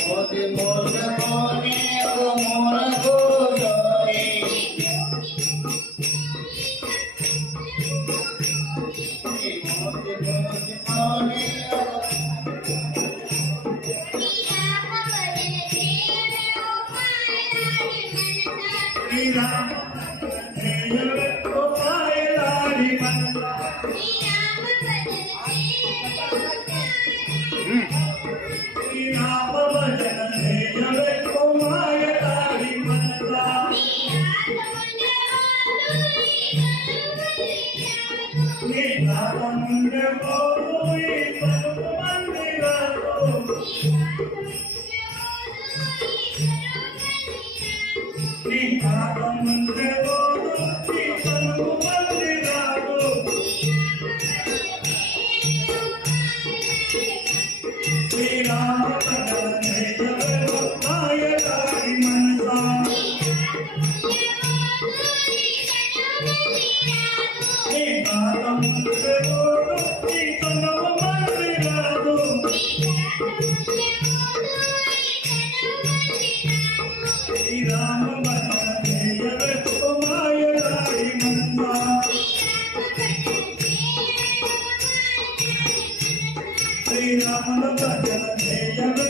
मोदी मोद मोने ओ मोर गोदरे मोदी मोद मोने Shri Ram oh my लाडी मनसा श्री राम भजन जय ओ माय लाडी मनसा नीलामुंड बोलुई पद्म मंदिरातो नीलामुंड बोलुई पद्म मंदिरातो श्री राम भजन जय ओ माय लाडी मनसा नीलामुंड बोलुई पद्म मंदिरातो श्री राम भजन जय ओ माय लाडी मनसा श्री राम भजन जय